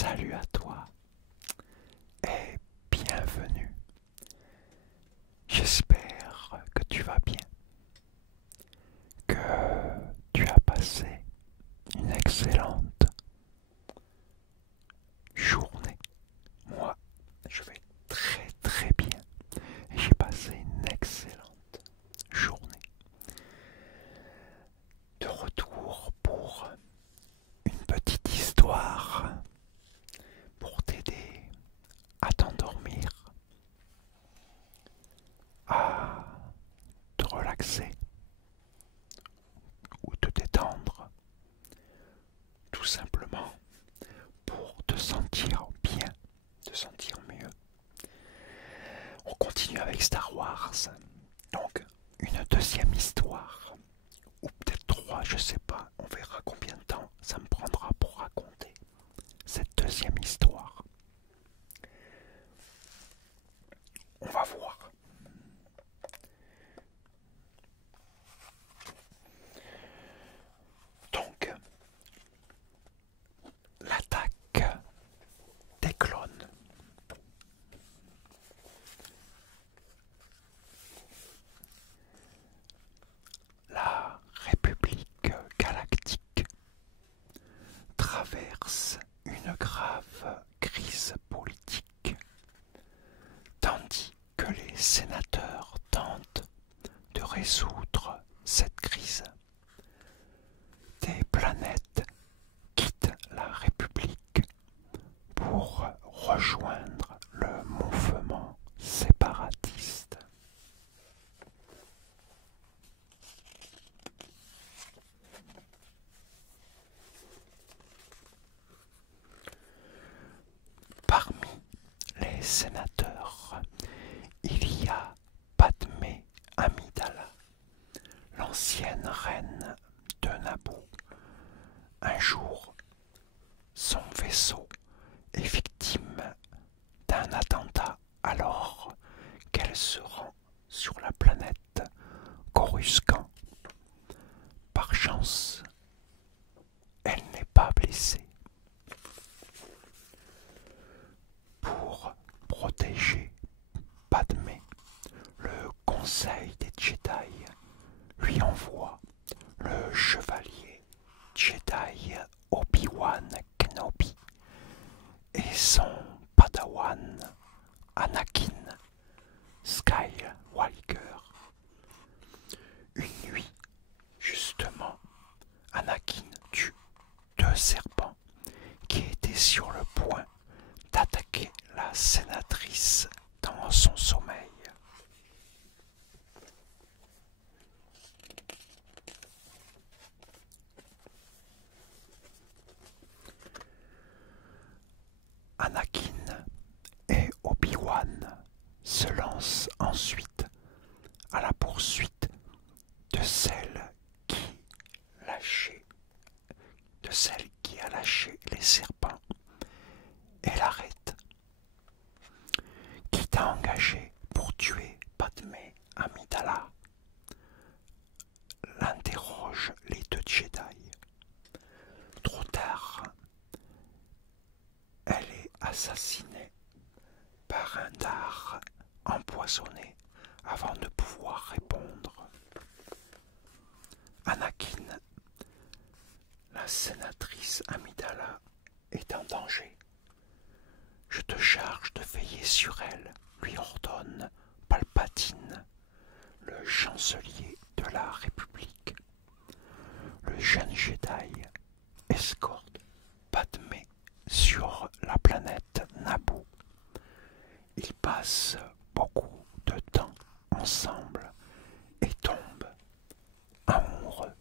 Salut à toi et bienvenue. J'espère que tu vas bien, que tu as passé une excellente journée. Moi, je vais très bien et j'ai passé une excellente journée. De retour pour une petite histoire pour t'aider à t'endormir, à te relaxer ou te détendre, tout simplement pour te sentir bien, te sentir mieux. On continue avec Star Wars, donc une deuxième histoire, ou peut-être trois, je sais pas, on verra combien de temps ça me prendra pour raconter cette deuxième histoire. On va voir. Donc, l'attaque des clones. La République galactique traverse une grave crise politique, tandis que les sénateurs tentent de résoudre cette crise. Des planètes quittent la République pour rejoindre le mouvement séparatiste. Parmi les sénateurs, il y a Padmé Amidala, l'ancienne reine de Naboo. Un jour, son vaisseau est victime d'un attentat alors qu'elle se rend sur la planète Coruscant. Par chance, elle n'est pas blessée. Pour protéger Padmé, le Conseil des Jedi lui envoie le chevalier Jedi Obi-Wan Kenobi et son padawan Anakin Skywalker. Une nuit, justement, Anakin tue deux serpents qui étaient sur le point d'attaquer la sénatrice dans son sommeil. Anakin et Obi-Wan se lancent ensuite à la poursuite de celle qui a lâché les serpents et l'arrête. Qui t'a engagé pour tuer Padmé Amidala? L'interroge les deux Jedi. Trop tard, elle est assassinée par un dard empoisonné avant de pouvoir répondre. Anakin, la sénatrice Amidala est en danger. Je te charge de veiller sur elle, lui ordonne Palpatine, le chancelier de la République. Le jeune Jedi escorte Padmé sur la planète Naboo. Ils passent beaucoup de temps ensemble et tombent amoureux.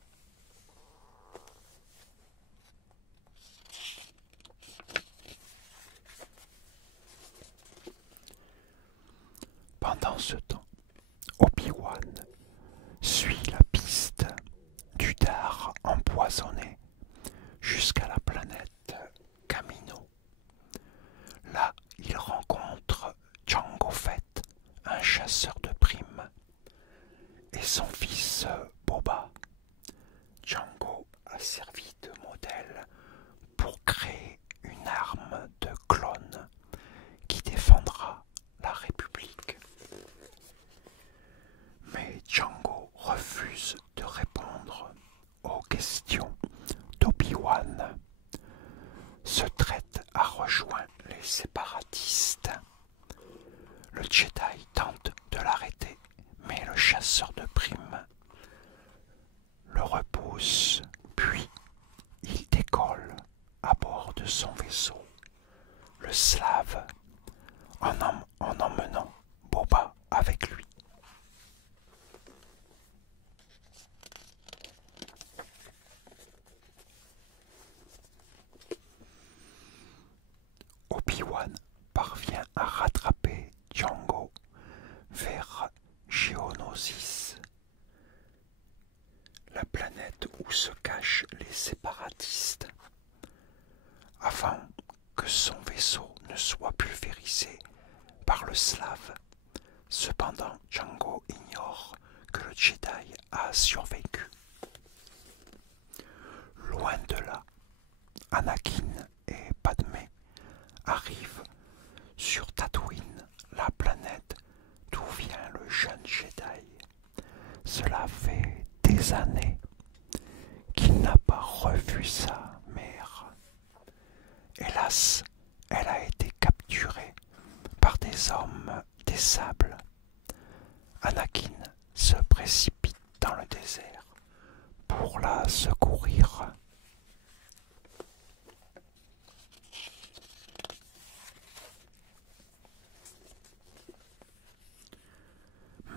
Pendant ce temps, Obi-Wan suit la piste du dard empoisonné jusqu'à la planète Kamino. Là, il rencontre Jango Fett, un chasseur de primes, et son fils Boba. Jango a servi de modèle pour créer une arme question d'Obi-Wan, ce traître a rejoint les séparatistes. Le Jedi tente de l'arrêter, mais le chasseur de primes le repousse, puis il décolle à bord de son vaisseau, le Slave, en emmenant Boba avec lui. Obi-Wan parvient à rattraper Django vers Geonosis, la planète où se cachent les séparatistes, avant que son vaisseau ne soit pulvérisé par le Slave. Cependant, Django ignore que le Jedi a survécu. Loin de là, Anakin et Padmé arrivent sur Tatooine, la planète d'où vient le jeune Jedi. Cela fait des années qu'il n'a pas revu sa mère. Hélas, elle a été capturée par des hommes des sables. Anakin se précipite dans le désert pour la secourir.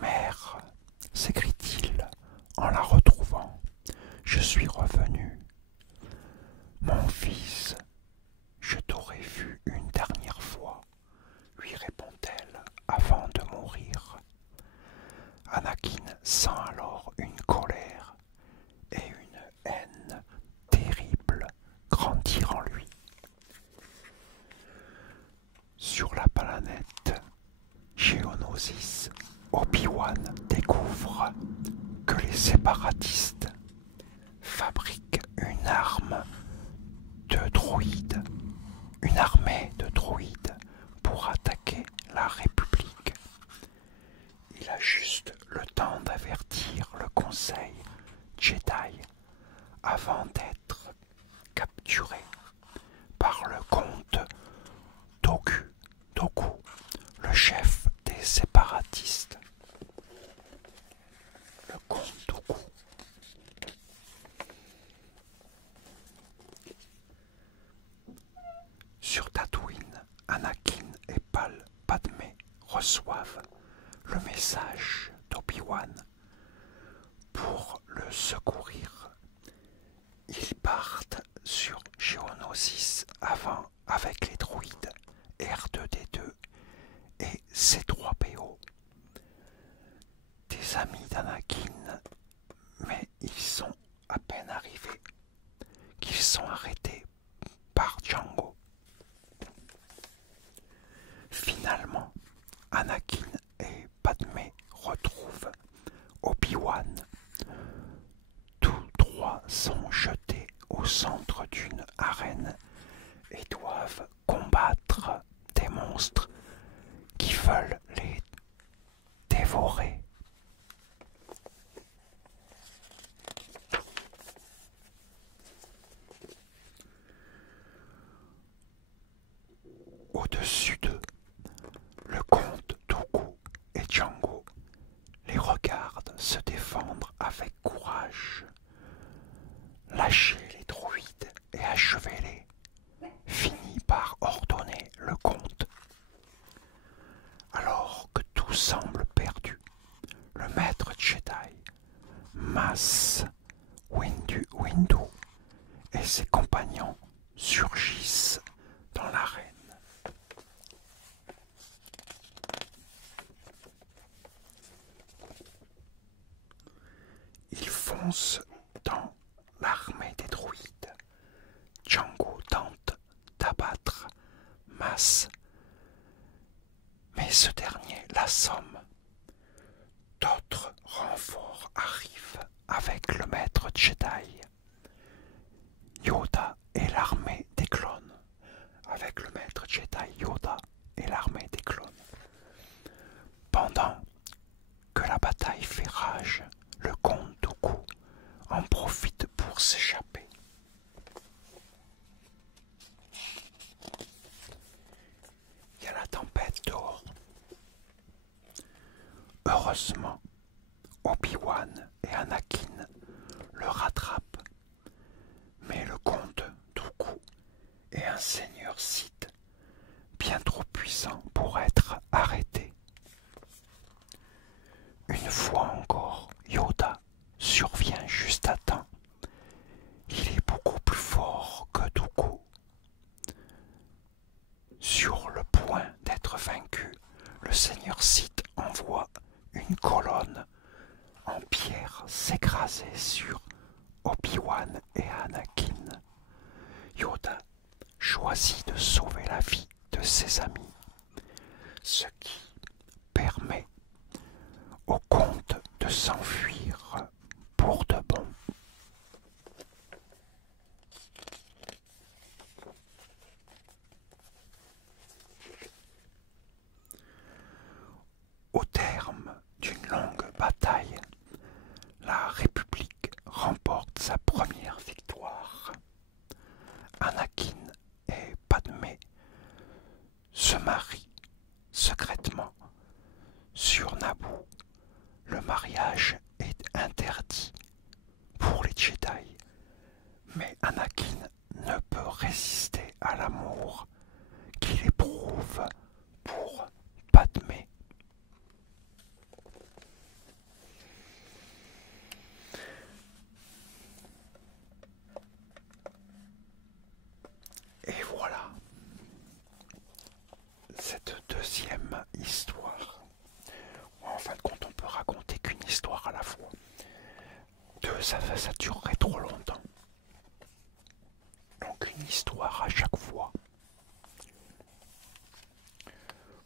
Mère, s'écrie-t-il en la retrouvant, je suis revenu. Mon fils, je t'aurais vu une dernière fois, lui répond-elle avant de mourir. Anakin sent alors une colère et une haine terrible grandir en lui. Sur la planète Geonosis, Obi-Wan découvre que les séparatistes fabriquent une arme de droïdes, une armée de droïdes pour attaquer la République. Il a juste le temps d'avertir le Conseil Jedi avant d'être capturé par le comte Dooku, le chef des séparatistes. Le comte Dooku. Sur Tatooine, Anakin et Padmé reçoivent le message d'Obi-Wan pour le secourir. Ils partent sur Geonosis avec les droïdes R2-D2 et C3PO, des amis d'Anakin, mais ils sont à peine arrivés qu'ils sont arrêtés par Django. Finalement, Anakin et Padmé retrouvent Obi-Wan. Tous trois sont jetés au centre d'une arène et doivent combattre des monstres qui veulent les dévorer. Au-dessus d'eux, le comte Dooku et Django les regardent se défendre avec courage. Lâchez les droïdes et achevez-les, finit par ordonner le comte. Alors que tout semble perdu, le maître Jedi, Mace Windu et ses compagnons surgissent dans l'arène. Ils foncent dans l'armée des droïdes. Django tente d'abattre Mace, mais ce dernier l'assomme. D'autres renforts arrivent avec le maître Jedi. Yoda et l'armée des clones. Avec le maître Jedi Yoda et l'armée des clones. Pendant que la bataille fait rage, le comte Dooku en profite pour s'échapper Heureusement, Obi-Wan et Anakin le rattrapent. Mais le comte Dooku est un seigneur Sith bien trop puissant pour être arrêté. Une fois encore, Yoda survient juste à temps. Il est beaucoup plus fort que Dooku. Sur le point d'être vaincu, le seigneur Sith envoie une colonne en pierre s'écraser sur Obi-Wan et Anakin. Yoda choisit de sauver la vie de ses amis, ce qui permet au comte de s'enfuir pour de bon. Au terme d'une longue bataille, la République remporte sa première victoire. Anakin et Padmé se marient secrètement sur Naboo. Le mariage est interdit pour les Jedi, mais Anakin ne peut résister à l'amour qu'il éprouve pour Padmé. Et voilà, cette deuxième histoire. En fin de compte, on peut raconter qu'une histoire à la fois. Ça durerait trop longtemps. Donc une histoire à chaque fois.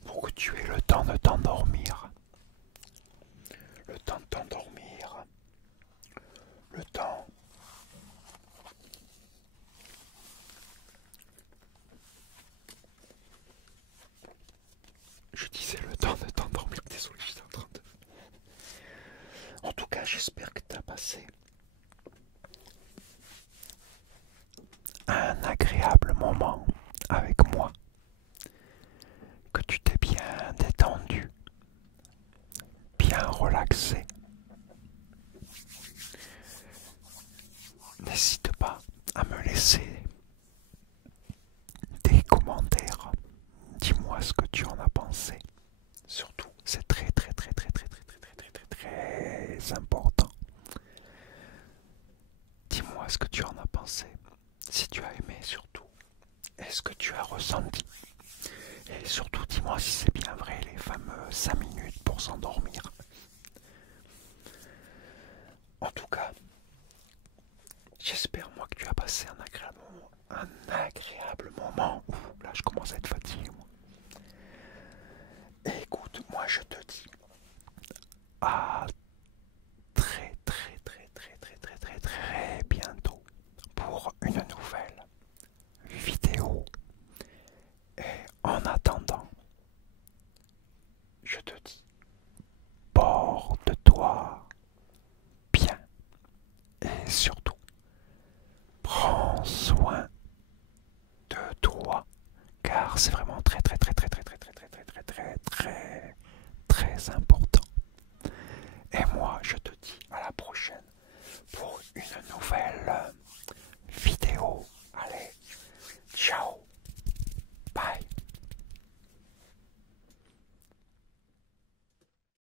Pour que tu aies le temps de t'endormir. Le temps de t'endormir. Le temps Je disais le temps de t'endormir, désolé, j'étais en train de... En tout cas, j'espère que tu as passé un agréable moment avec moi, que tu t'es bien détendu, bien relaxé. N'hésite pas à me laisser des commentaires. Dis-moi ce que tu en as pensé. Surtout, c'est très important. Dis-moi ce que tu en as pensé. Si tu as aimé surtout. Est-ce que tu as ressenti? Et surtout, dis-moi si c'est bien vrai les fameux 5 minutes pour s'endormir. En tout cas, j'espère moi que tu as passé un agréable moment. Ouh, là, je commence à être fatigué, moi. Et écoute, moi je te dis à très bientôt pour une nouvelle vidéo. Et en attendant, je te dis, porte-toi bien et surtout, prends soin de toi car c'est vraiment très important. Et moi, je te dis à la prochaine pour une nouvelle